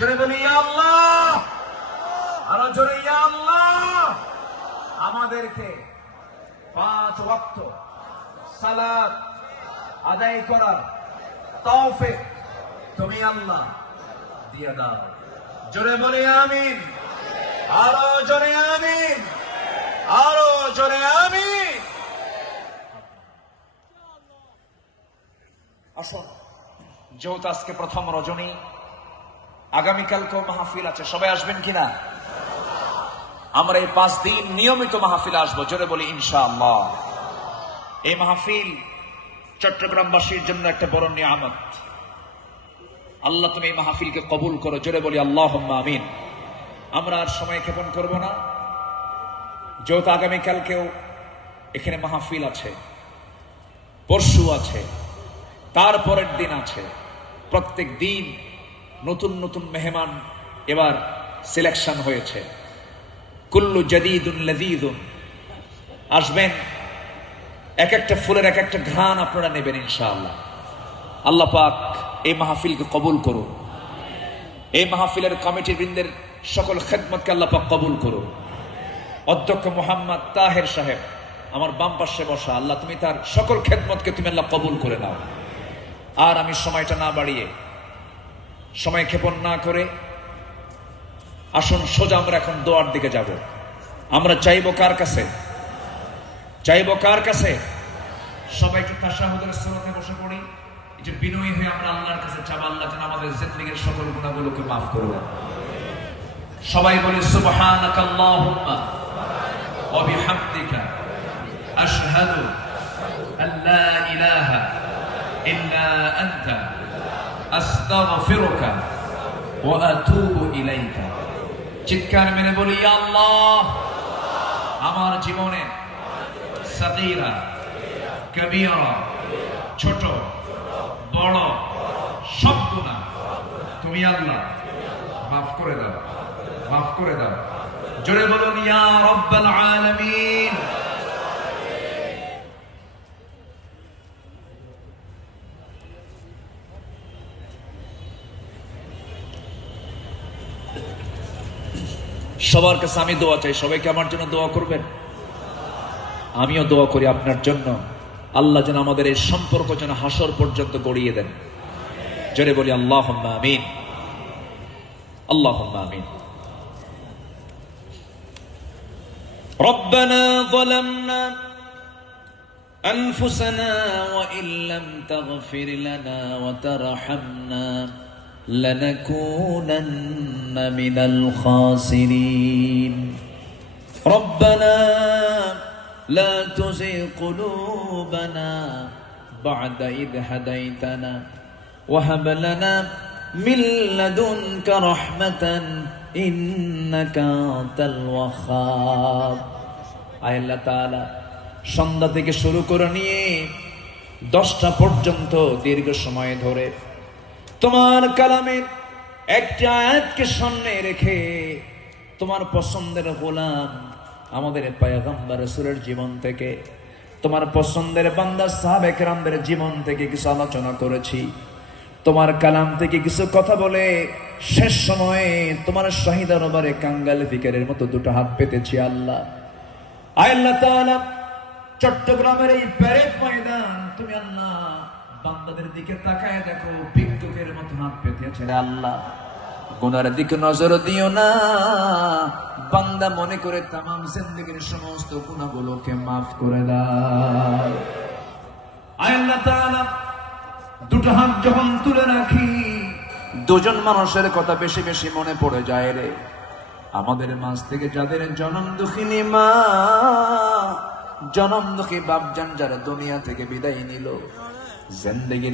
জোরে বলি ইয়া আল্লাহ, আরো জোরে ইয়া আল্লাহ। আমাদেরকে 5 ওয়াক্ত সালাত আদায় করার তৌফিক তুমি আল্লাহ দিয়ে দাও। জোরে বলি আমিন, আরো জোরে আমিন, আরো জোরে আমিন। আসুন, যেহেতু আজকে প্রথম রজনী, আগামীকালকেও মাহফিল আছে, সবাই আসবেন কিনা? আমরা এই 5 দিন নিয়মিত মাহফিল আসবো। জোরে বলি ইনশাআল্লাহ। এই মাহফিল চট্টগ্রামবাসীর জন্য একটা বড় নিয়ামত। আল্লাহ তুমি এই মাহফিলকে কবুল করো। জোরে বলি আল্লাহুম্মা আমিন। আমরা আর সময় ক্ষেপণ করব না, যেহেতু আগামীকালকেও এখানে মাহফিল আছে, পরশু আছে, তারপরের দিন আছে। প্রত্যেক দিন নতুন নতুন মেহমান এবার সিলেকশন হয়েছে। কুল্লু জাদীদুন লাযীযুন। আসবেন, এক একটা ফুলের এক একটা ঘ্রাণ আপনারা নেবেন ইনশাআল্লাহ। আল্লাহ পাক এই মাহফিলকে কবুল করুন। এই মাহফিলের কমিটি বৃন্দের সকল খেদমতকে আল্লাহ পাক কবুল করুন। অধ্যক্ষ মোহাম্মদ তাহের সাহেব আমার বাম পাশে বসা, আল্লাহ তুমি তার সকল খেদমতকে তুমি আল্লাহ কবুল করে নাও। আর আমি সময়টা না বাড়িয়ে, সময় ক্ষেপণ না করে, আসুন সোজা আমরা এখন দোয়ার দিকে যাব। আমরা চাইবো কার কাছে? চাইবো কার কাছে? সবাই একটু তাশাহুদের সুরাতে বসে পড়ি। এই যে বিনয়ী হয়ে আমরা আল্লাহর কাছে চাবো, আল্লাহ যেন আমাদের জিন্দেগীর সকল গুনাহগুলোকে মাফ করে দেন। সবাই বলি সুবহানাকাল্লাহুম্মা ওয়া বিহামদিকা আশহাদু আল্লা ইলাহা ইল্লা আনতা আস্তাগফিরুকা ওয়া আতুবু ইলাইকা। চিৎকার মেরে বলি ইয়া আল্লাহ, আমার জীবনে সাগীরা কবীরা, ছোট বড় সব গুনাহ তুমি আল্লাহ মাফ করে দাও, মাফ করে দাও। জোরে বলুন ইয়া রাব্বাল আলামিন। সবার কাছে আমি দোয়া চাই, সবাইকে আমার জন্য দোয়া করবেন। আমিও দোয়া করি আপনার জন্য, আল্লাহ যেন আমাদের এই সম্পর্ক যেন হাসর পর্যন্ত গড়িয়ে দেন। জোরে বলি আল্লাহুম্মা আমিন, আল্লাহুম্মা আমিন। ربنا ظلمنا أنفسنا وإن لم تغفر لنا وترحمنا لنكونن من الخاسرين ربنا لا تزغ قلوبنا بعد إذ هديتنا وهب لنا من لدنك رحمة إنك أنت الوهاب। আয় আল্লাহ তাআলা, সন্ধ্যা থেকে শুরু করে নিয়ে 10টা পর্যন্ত দীর্ঘ সময় ধরে তোমার কালামের একটি আয়াতকে সামনে রেখে তোমার পছন্দের গোলাম আমাদের পয়গম্বর রাসূলের জীবন থেকে, তোমার পছন্দের বান্দা সাহাবে কেরামদের জীবন থেকে কিছু আলোচনা করেছি। তোমার কালাম থেকে কিছু কথা বলে শেষ সময়ে তোমার শাহিদা রবারে কাঙ্গাল ফিকারের মতো 2টা হাত পেতেছি আল্লাহ। আয় আল্লাহ তাআলা, চট্টগ্রামের এই প্যারেড ময়দান তুমি আল্লাহ বান্দাদের দিকে তাকায় দেখো, ভিক্ষুকের মতো হাত পেতে আছে আল্লাহ। গুনার দিকে নজর দিও না, বান্দা মনে করে তামাম জিন্দেগীর সমস্ত গুনাহগুলোকে মাফ করে দাও। আয় আল্লাহ তাআলা, 2টা হাত যখন তুলে রাখি, 2জন মানুষের কথা বেশি বেশি মনে পড়ে যায় রে। আমাদের মাঝ থেকে যাদের জনম দুঃখিনী মা, জনম দুঃখী বাপজান যারা দুনিয়া থেকে বিদায় নিল, জিন্দেগীর